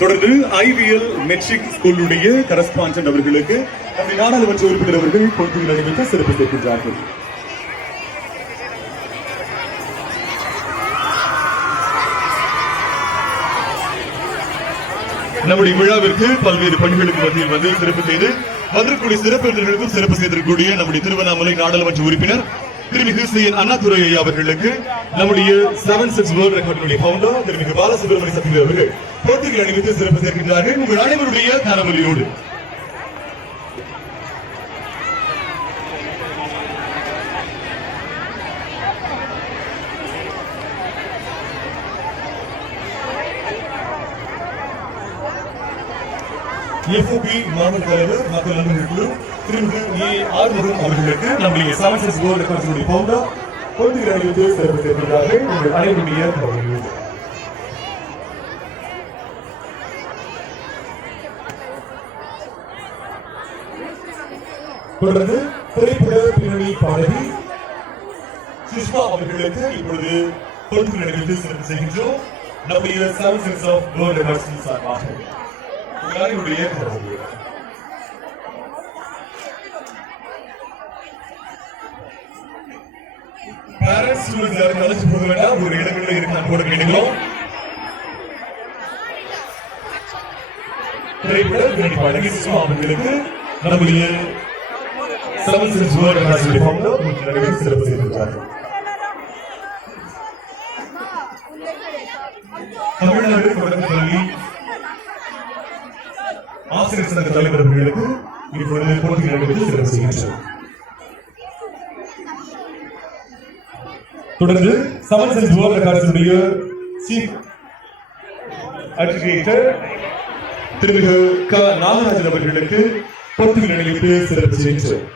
தொடர்ந்து IVL matric ஸ்கூலுடைய correspondent அவர்களுக்கு நம்முடைய நாடாளுமன்ற உறுப்பினர் அவர்கள் பொறுப்புகள் அணிவிக்க சிறப்பு சேர்க்கின்றார்கள். நம்முடைய விழாவிற்கு பல்வேறு பணிகளுக்கு மத்தியில் வந்து சிறப்பு செய்து வந்திருக்கூடிய சிறப்பு விருந்தினர்களுக்கும் சிறப்பு செய்திருக்கக்கூடிய நம்முடைய திருவண்ணாமலை நாடாளுமன்ற உறுப்பினர் திருமிகு சி.என். அண்ணாதுரை அவர்களுக்கு நம்முடைய 7-6 வேர்ல்ட் ரெக்கார்டினுடைய பவுண்டர் திருமிகு பாலசுப்ரமணிய சத்யவேல் அவர்கள் போட்டிகள் அணிவித்து சிறப்பு சேர்க்கின்றார்கள். உங்கள் அனைவருடைய கரவொலியோடு எஃப்ஓபி மாவட்ட தலைவர் மக்கள் நலன் திருமிகு ஏ. ஆறுமுகம் அவர்களுக்கு நம்முடைய 7-6 வேர்ல்ட் ரெக்கார்டினுடைய பவுண்டர் போட்டிகள் அணிவித்து சிறப்பு சேர்க்கின்றார்கள். உங்கள் அனைவருடைய கரவொலியோடு தொடர்ந்து திரைப்பட பின்னணி பாடகி சுஷ்மா அவர்களுக்கு இப்பொழுது பொறுப்புகள் அணிவித்து சிறப்பு செய்கின்றோம். நம்முடைய 7-6 ஆஃப் வேர்ல்ட் ரெக்கார்ட்ஸ் சார்பாக உங்களுடைய கரவொலியோடு பேரண்ட்ஸ் ஸ்டூடெண்ட்ஸ் யாரும் கலைச்சு போக வேண்டாம். ஒரு இடங்களில் இருக்கான் போட வேண்டுகிறோம். திரைப்பட பின்னணி பாடகி சுஷ்மா அவர்களுக்கு நம்முடைய 7-6 வேர்ல்ட் ரெக்கார்ட்ஸ் பவுண்டர் சிறப்பு செய்திருக்கிறார்கள். தமிழ்நாடு தொடக்க பள்ளி ஆசிரியர் சங்க தலைவர் அவர்களுக்கு இப்பொழுது போட்டிகள் அணிவித்து சிறப்பு செய்கின்றனர். தொடர்ந்து 7-6 வேர்ல்ட் ரெக்கார்ட்ஸுடைய சீஃப் அட்வொகேட் திருமிகு க. நாகராஜன் அவர்களுக்கு போட்டிகள் அணிவித்து சிறப்பு செய்கின்றனர்.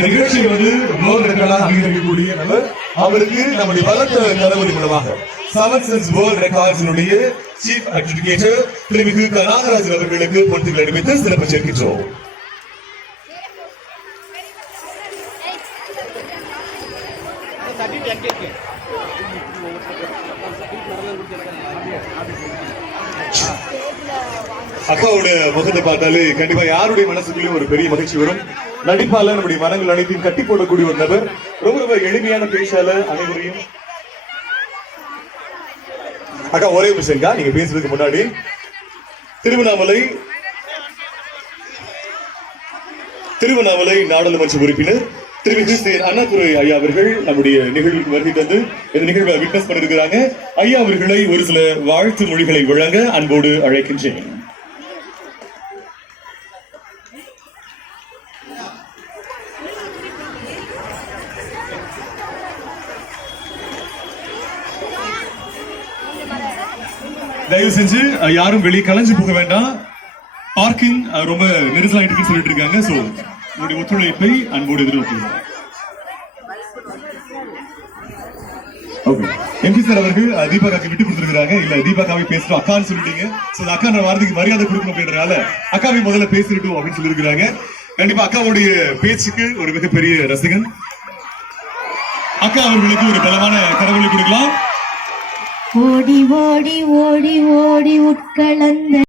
நிகழ்ச்சி வந்து வேர்ல்ட் ரெக்கார்டாக அங்கீகரிக்கக்கூடிய நபர் அவருக்கு நம்முடைய பலத்த கரவொலி மூலமாக 7-6 வேர்ல்ட் ரெக்கார்ட்ஸினுடைய சீஃப் அட்வொகேட் திருமிகு க. நாகராஜன் அவர்களுக்கு போட்டிகள் அணிவித்து சிறப்பு சேர்க்கின்றோம். அக்காவோட முகத்தை பார்த்தாலே கண்டிப்பா யாருடைய மனசுக்குள்ளயும் ஒரு பெரிய மகிழ்ச்சி வரும். நடிப்பால நம்முடைய மனங்கள் அனைத்தையும் கட்டி போடக்கூடிய ஒரு நபர். ரொம்ப ரொம்ப எளிமையான பேச்சால அனைவரையும். அக்கா ஒரே விஷயம்க்கா, நீங்க பேசுறதுக்கு முன்னாடி திருவண்ணாமலை நாடாளுமன்ற உறுப்பினர் திருமிகு சி.என். அண்ணாதுரை ஐயா அவர்கள் நம்முடைய நிகழ்வுக்கு வருகை தந்து இந்த நிகழ்வை விட்னஸ் பண்ணிருக்கிறாங்க. ஐயா அவர்களை ஒரு சில வாழ்த்து மொழிகளை வழங்க அன்போடு அழைக்கின்றேன். தயவு செஞ்சு யாரும் வெளியே கலைஞ்சு போக வேண்டாம். பார்க்கிங் ரொம்ப நெரிசலாயிட்டு சொல்லிட்டு இருக்காங்க. சோ உங்களுடைய ஒத்துழைப்பை அன்போடு எதிர்பார்க்கிறோம். எம்பி சார் அவர்கள் தீபாக்காக்கு விட்டு கொடுத்துருக்காங்க. இல்ல தீபாக்காவை பேசுறோம் அக்கான்னு சொல்லிட்டீங்க. அக்கா நான் வாரத்துக்கு மரியாதை கொடுக்கணும் அப்படின்றனால அக்காவை முதல்ல பேசிட்டோம் அப்படின்னு சொல்லியிருக்கிறாங்க. கண்டிப்பா அக்காவுடைய பேச்சுக்கு ஒரு மிகப்பெரிய ரசிகன். அக்கா அவர்களுக்கு ஒரு பலமான கரவொலி கொடுக்கலாம். ஓடி ஓடி ஓடி ஓடி உட்கலந்த